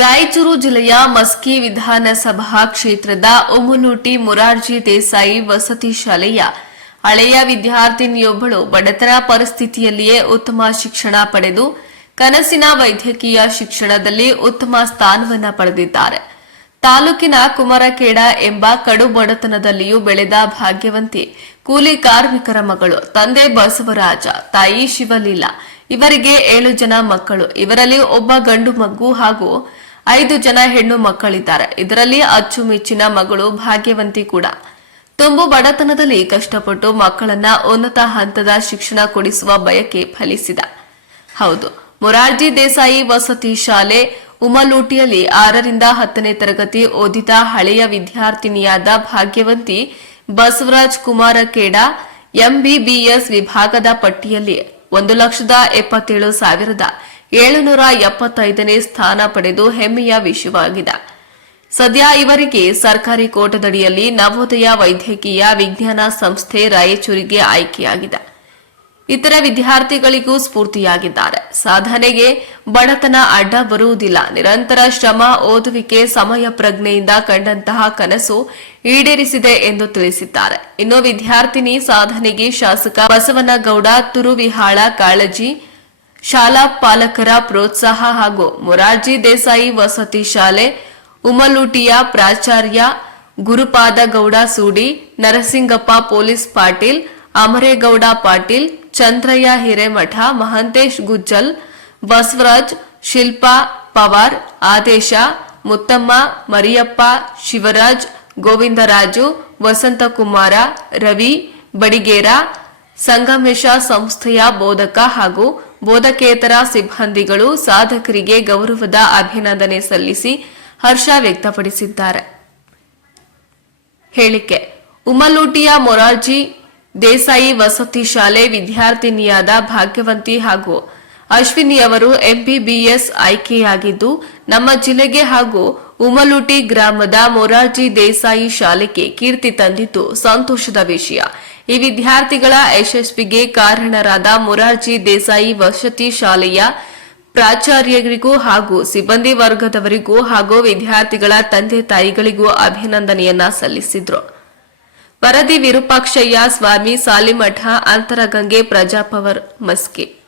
ರಾಯಚೂರು ಜಿಲ್ಲೆಯ ಮಸ್ಕಿ ವಿಧಾನಸಭಾ ಕ್ಷೇತ್ರದ ಉಮುನೂಟಿ ಮುರಾರ್ಜಿ ದೇಸಾಯಿ ವಸತಿ ಶಾಲೆಯ ಹಳೆಯ ವಿದ್ಯಾರ್ಥಿನಿಯೊಬ್ಬಳು ಬಡತನ ಪರಿಸ್ಥಿತಿಯಲ್ಲಿಯೇ ಉತ್ತಮ ಶಿಕ್ಷಣ ಪಡೆದು ಕನಸಿನ ವೈದ್ಯಕೀಯ ಶಿಕ್ಷಣದಲ್ಲಿ ಉತ್ತಮ ಸ್ಥಾನವನ್ನು ಪಡೆದಿದ್ದಾರೆ. ತಾಲೂಕಿನ ಕುಮಾರಖೇಡ ಎಂಬ ಕಡು ಬಡತನದಲ್ಲಿಯೂ ಬೆಳೆದ ಭಾಗ್ಯವಂತಿ, ಕೂಲಿ ಕಾರ್ಮಿಕರ ಮಗಳು, ತಂದೆ ಬಸವರಾಜ, ತಾಯಿ ಶಿವಲೀಲಾ ಇವರಿಗೆ ಏಳು ಜನ ಮಕ್ಕಳು. ಇವರಲ್ಲಿ ಒಬ್ಬ ಗಂಡು ಮಗು ಹಾಗೂ ಐದು ಜನ ಹೆಣ್ಣು ಮಕ್ಕಳಿದ್ದಾರೆ. ಇದರಲ್ಲಿ ಅಚ್ಚುಮೆಚ್ಚಿನ ಮಗಳು ಭಾಗ್ಯವಂತಿ ಕೂಡ. ತುಂಬು ಬಡತನದಲ್ಲಿ ಕಷ್ಟಪಟ್ಟು ಮಕ್ಕಳನ್ನ ಉನ್ನತ ಹಂತದ ಶಿಕ್ಷಣ ಕೊಡಿಸುವ ಬಯಕೆ ಫಲಿಸಿದ. ಹೌದು, ಮೊರಾರ್ಜಿ ದೇಸಾಯಿ ವಸತಿ ಶಾಲೆ ಉಮಲೂಟಿಯಲ್ಲಿ ಆರರಿಂದ ಹತ್ತನೇ ತರಗತಿ ಓದಿದ ಹಳೆಯ ವಿದ್ಯಾರ್ಥಿನಿಯಾದ ಭಾಗ್ಯವಂತಿ ಬಸವರಾಜ್ ಕುಮಾರ ಕೇಡ ಎಂಬಿಬಿಎಸ್ ವಿಭಾಗದ ಪಟ್ಟಿಯಲ್ಲಿ ಒಂದು ಲಕ್ಷದ ಎಪ್ಪತ್ತೇಳು ಸಾವಿರದ ಏಳುನೂರ ಎಪ್ಪತ್ತೈದನೇ ಸ್ಥಾನ ಪಡೆದು ಹೆಮ್ಮೆಯ ವಿಷಯವಾಗಿದೆ ಸದ್ಯ ಇವರಿಗೆ ಸರ್ಕಾರಿ ಕೋಟದಡಿಯಲ್ಲಿ ನವೋದಯ ವೈದ್ಯಕೀಯ ವಿಜ್ಞಾನ ಸಂಸ್ಥೆ ರಾಯಚೂರಿಗೆ ಆಯ್ಕೆಯಾಗಿದೆ. ಇತರ ವಿದ್ಯಾರ್ಥಿಗಳಿಗೂ ಸ್ಫೂರ್ತಿಯಾಗಿದ್ದಾರೆ. ಸಾಧನೆಗೆ ಬಡತನ ಅಡ್ಡ ಬರುವುದಿಲ್ಲ. ನಿರಂತರ ಶ್ರಮ, ಓದುವಿಕೆ, ಸಮಯ ಪ್ರಜ್ಞೆಯಿಂದ ಕಂಡಂತಹ ಕನಸು ಈಡೇರಿಸಿದೆ ಎಂದು ತಿಳಿಸಿದ್ದಾರೆ. ಇನ್ನು ವಿದ್ಯಾರ್ಥಿನಿ ಸಾಧನೆಗೆ ಶಾಸಕ ಬಸವನಗೌಡ, ತುರುವಿಹಾಳ, ಕಾಳಜಿ, ಶಾಲಾ ಪಾಲಕರ ಪ್ರೋತ್ಸಾಹ ಹಾಗೂ ಮೊರಾರ್ಜಿ ದೇಸಾಯಿ ವಸತಿ ಶಾಲೆ, ಉಮಲೂಟಿಯ ಪ್ರಾಚಾರ್ಯ ಗುರುಪಾದಗೌಡ ಸೂಡಿ, ನರಸಿಂಗಪ್ಪ ಪೊಲೀಸ್ ಪಾಟೀಲ್ ಅಮರೇಗೌಡ ಪಾಟೀಲ್, ಚಂದ್ರಯ್ಯ ಹಿರೇಮಠ, ಮಹಂತೇಶ್ ಗುಜ್ಜಲ್, ಬಸವರಾಜ್, ಶಿಲ್ಪಾ ಪವಾರ್, ಆದೇಶ, ಮುತ್ತಮ್ಮ, ಮರಿಯಪ್ಪ, ಶಿವರಾಜ್, ಗೋವಿಂದರಾಜು, ವಸಂತಕುಮಾರ, ರವಿ, ಬಡಿಗೇರ, ಸಂಗಮೇಶ ಸಂಸ್ಥೆಯ ಬೋಧಕ ಹಾಗೂ ಬೋಧಕೇತರ ಸಿಬ್ಬಂದಿಗಳು ಸಾಧಕರಿಗೆ ಗೌರವದ ಅಭಿನಂದನೆ ಸಲ್ಲಿಸಿ ಹರ್ಷ ವ್ಯಕ್ತಪಡಿಸಿದ್ದಾರೆ. ಹೇಳಿಕೆ ಉಮಲೂಟಿಯ ಮೊರಾರ್ಜಿ ದೇಸಾಯಿ ವಸತಿ ಶಾಲೆ ವಿದ್ಯಾರ್ಥಿನಿಯಾದ ಭಾಗ್ಯವಂತಿ ಹಾಗೂ ಅಶ್ವಿನಿ ಅವರು ಎಂಬಿಬಿಎಸ್ ಆಯ್ಕೆಯಾಗಿದ್ದು, ನಮ್ಮ ಜಿಲ್ಲೆಗೆ ಹಾಗೂ ಉಮಲೂಟಿ ಗ್ರಾಮದ ಮೊರಾರ್ಜಿ ದೇಸಾಯಿ ಶಾಲೆಗೆ ಕೀರ್ತಿ ತಂದಿದ್ದು ಸಂತೋಷದ ವಿಷಯ. ಈ ವಿದ್ಯಾರ್ಥಿಗಳ ಯಶಸ್ವಿಗೆ ಕಾರಣರಾದ ಮೊರಾರ್ಜಿ ದೇಸಾಯಿ ವಸತಿ ಶಾಲೆಯ ಪ್ರಾಚಾರ್ಯರಿಗೂ ಹಾಗೂ ಸಿಬ್ಬಂದಿ ವರ್ಗದವರಿಗೂ ಹಾಗೂ ವಿದ್ಯಾರ್ಥಿಗಳ ತಂದೆ ತಾಯಿಗಳಿಗೂ ಅಭಿನಂದನೆಯನ್ನ ಸಲ್ಲಿಸಿದ್ರು. ವರದಿ ವಿರೂಪಾಕ್ಷಯ್ಯ ಸ್ವಾಮಿ ಸಾಲಿಮಠ ಅಂತರಗಂಗೆ ಪ್ರಜಾಪವರ್ ಮಸ್ಕಿ.